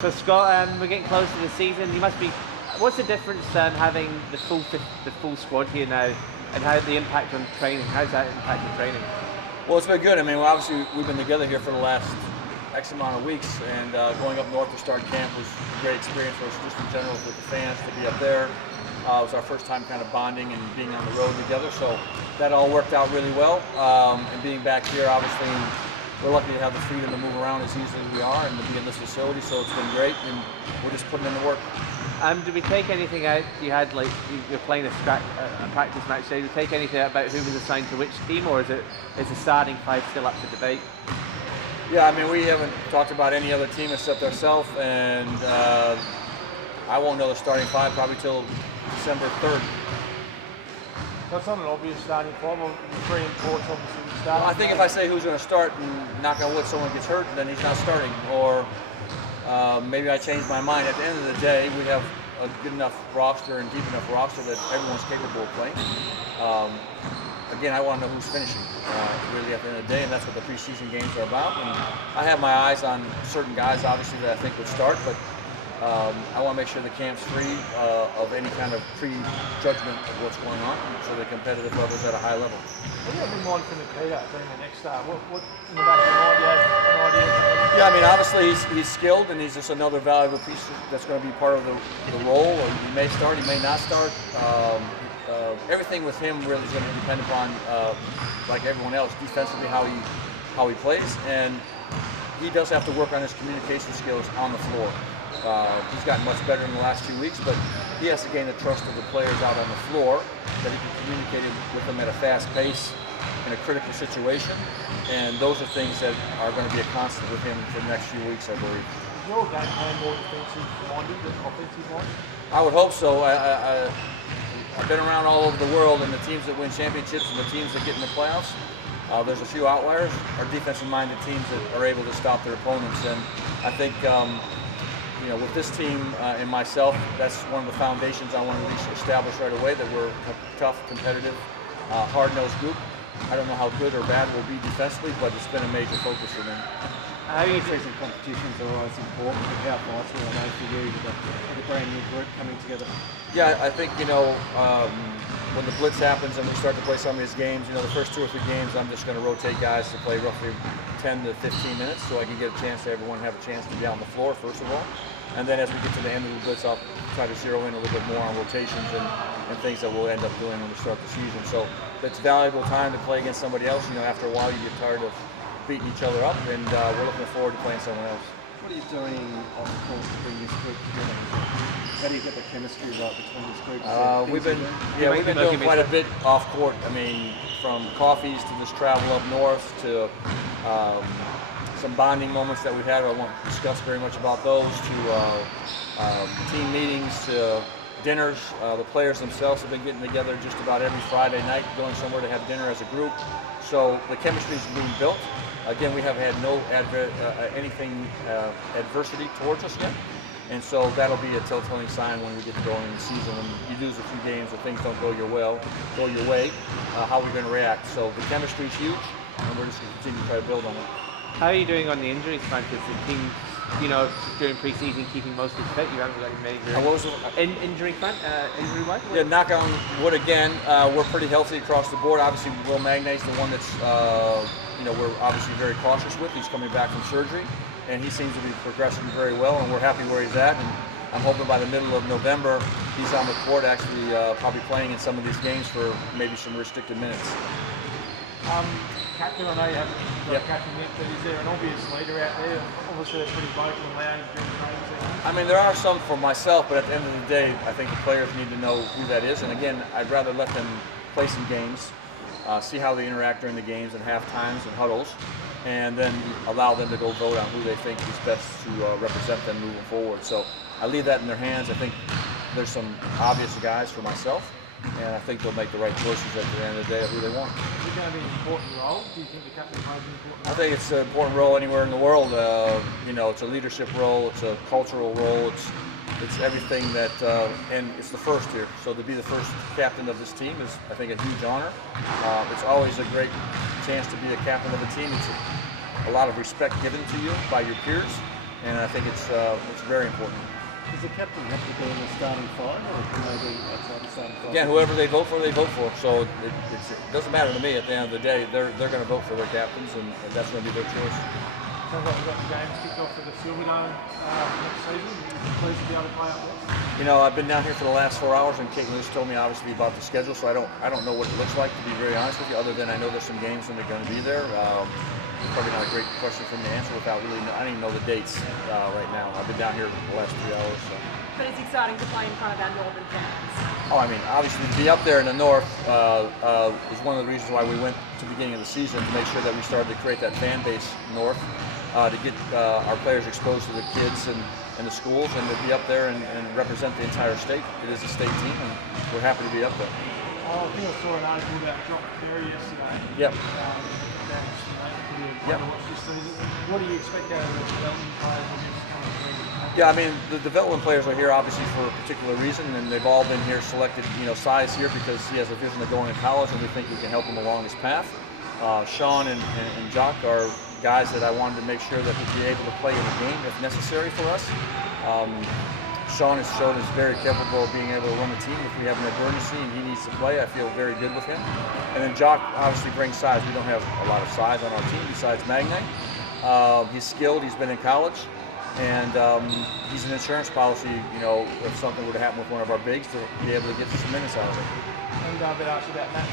So Scott, we're getting close to the season. You must be. What's the difference having the full squad here now, and how the impact on training? How's that impacted training? Well, it's been good. I mean, obviously we've been together here for the last X amount of weeks, and going up north to start camp was a great experience for us, just in general with the fans to be up there. It was our first time kind of bonding and being on the road together, so that all worked out really well. And being back here, obviously, we're lucky to have the freedom to move around as easily as we are and to be in this facility, so it's been great, and we're just putting in the work. Did we take anything out? You had you're playing a practice match today. Did we take anything out about who was assigned to which team, or is the starting five still up for debate? Yeah, I mean, we haven't talked about any other team except ourselves, and I won't know the starting five probably till December 3rd. That's not an obvious starting five. It's very important, obviously, to start. Well, I think if I say who's going to start and knock on wood someone gets hurt, then he's not starting. Or maybe I change my mind. At the end of the day, we have a good enough roster and deep enough roster that everyone's capable of playing. Again, I want to know who's finishing, really, at the end of the day, and that's what the preseason games are about. And I have my eyes on certain guys, obviously, that I think would start, but I want to make sure the camp's free of any kind of pre-judgment of what's going on, so the competitive level's at a high level. What do you have in mind for Nikita being the next star? What in the back of your mind, do you have an idea? Yeah, I mean, obviously he's skilled, and he's just another valuable piece that's going to be part of the role. Or he may start, he may not start. Everything with him really is going to depend upon, like everyone else, defensively how he plays, and he does have to work on his communication skills on the floor. He's gotten much better in the last few weeks, but he has to gain the trust of the players out on the floor, that he can communicate with them at a fast pace in a critical situation, and those are things that are going to be a constant with him for the next few weeks, I believe. Is your game plan more defensive-minded than offensive-minded? I would hope so. I've been around all over the world, and the teams that win championships and the teams that get in the playoffs, there's a few outliers, are defensive-minded teams that are able to stop their opponents, and I think with this team and myself, that's one of the foundations I want to at least establish right away, that we're a tough, competitive, hard-nosed group. I don't know how good or bad we'll be defensively, but it's been a major focus for them. How do you see some competitions are always important, and how vital are they for you with a brand new group coming together? Yeah, I think, when the blitz happens and we start to play some of these games, the first 2 or 3 games, I'm just going to rotate guys to play roughly 10 to 15 minutes so I can get a chance to everyone have a chance to be on the floor, first of all. And then as we get to the end of the blitz, I'll try to zero in a little bit more on rotations and things that we'll end up doing when we start the season. So it's valuable time to play against somebody else. After a while you get tired of beating each other up, and we're looking forward to playing someone else. What are you doing on the court to bring this group together? How do you get the chemistry right between this group? We've been doing quite a bit off court. I mean, from coffees to this travel up north to some bonding moments that we've had. I won't discuss very much about those, to team meetings, to dinners. The players themselves have been getting together just about every Friday night, going somewhere to have dinner as a group. So the chemistry is being built. Again, we haven't had no adversity towards us yet. And so that'll be a telltale sign when we get to go in the season. When you lose a few games or things don't go your way, how we're going to react. So the chemistry is huge, and we're just going to continue to try to build on it. How are you doing on the injury front? Is the team, during pre-season keeping mostly fit? You haven't got any major what was it? Injury front, injury-wise? Yeah, knock on wood again. We're pretty healthy across the board. Obviously, Will Magnay's the one that's we're obviously very cautious with. He's coming back from surgery, and he seems to be progressing very well, and we're happy where he's at. And I'm hoping by the middle of November, he's on the court actually probably playing in some of these games for maybe some restricted minutes. Captain, I know you haven't got a captain yet, but is there an obvious leader out there? Obviously, they're pretty vocal and loud during the training season. I mean, there are some for myself, but at the end of the day, I think the players need to know who that is. And again, I'd rather let them play some games, see how they interact during the games and half times and huddles, and then allow them to go vote on who they think is best to represent them moving forward. So I leave that in their hands. I think there's some obvious guys for myself, and I think they'll make the right choices at the end of the day of who they want. Is it going to be an important role? Do you think the captain plays an important role? I think it's an important role anywhere in the world. It's a leadership role, it's a cultural role, it's everything that, and it's the first here. So to be the first captain of this team is, I think, a huge honor. It's always a great chance to be a captain of a team. It's a lot of respect given to you by your peers. and I think it's very important. Does the captain have to be in the starting five, or can they be outside the starting five? Again, whoever they vote for, they vote for. So it doesn't matter to me. At the end of the day, they're going to vote for their captains, and that's going to be their choice. Sounds like we've got the games kicked off for the Silverdome next season. You're pleased to be able to play up there? You know, I've been down here for the last 4 hours, and Kate Lewis told me obviously about the schedule, so I don't know what it looks like, to be very honest with you, other than I know there's some games and they're going to be there. Probably not a great question for me to answer without really, I don't even know the dates right now. I've been down here the last 3 hours. So. But it's exciting to play in front of our northern fans. Oh, I mean, obviously to be up there in the north is one of the reasons why we went to the beginning of the season, to make sure that we started to create that fan base north, to get our players exposed to the kids and the schools, and to be up there and represent the entire state. It is a state team, and we're happy to be up there. I think I saw an article about Jock Perry yesterday. Yep. Yep. What do you expect out of the development players in this coming season? Yeah, I mean, the development players are here obviously for a particular reason, and they've all been here selected, Si's here because he has a vision of going to college, and we think we can help him along his path. Sean and Jock are guys that I wanted to make sure that he'd be able to play in the game if necessary for us. Sean has shown he's very capable of being able to run the team if we have an emergency and he needs to play. I feel very good with him. And then Jock obviously brings size. We don't have a lot of size on our team besides Magnay. He's skilled. He's been in college. And he's an insurance policy, if something were to happen with one of our bigs, to be able to get some minutes out of it. And a bit after that match,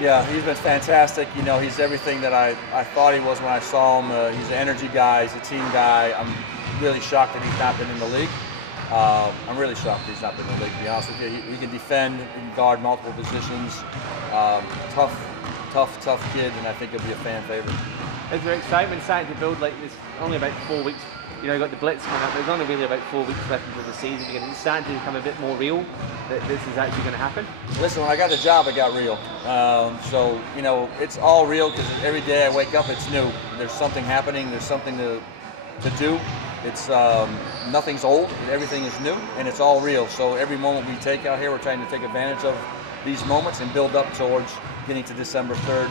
yeah, he's been fantastic. He's everything that I thought he was when I saw him. He's an energy guy. He's a team guy. I'm really shocked that he's not been in the league. I'm really shocked that he's not been in the league, to be honest with you. He can defend, he can guard multiple positions. Tough kid, and I think he'll be a fan favorite. Is there excitement starting to build? Like, there's only about 4 weeks. You've got the Blitz coming up. There's only really about 4 weeks left until the season begins. It's starting to become a bit more real that this is actually going to happen. Listen, when I got the job, it got real. So it's all real because every day I wake up, it's new. There's something happening. There's something to do. It's nothing's old. Everything is new, and it's all real. So every moment we take out here, we're trying to take advantage of these moments and build up towards getting to December 3rd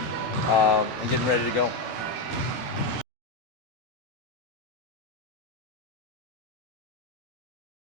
and getting ready to go.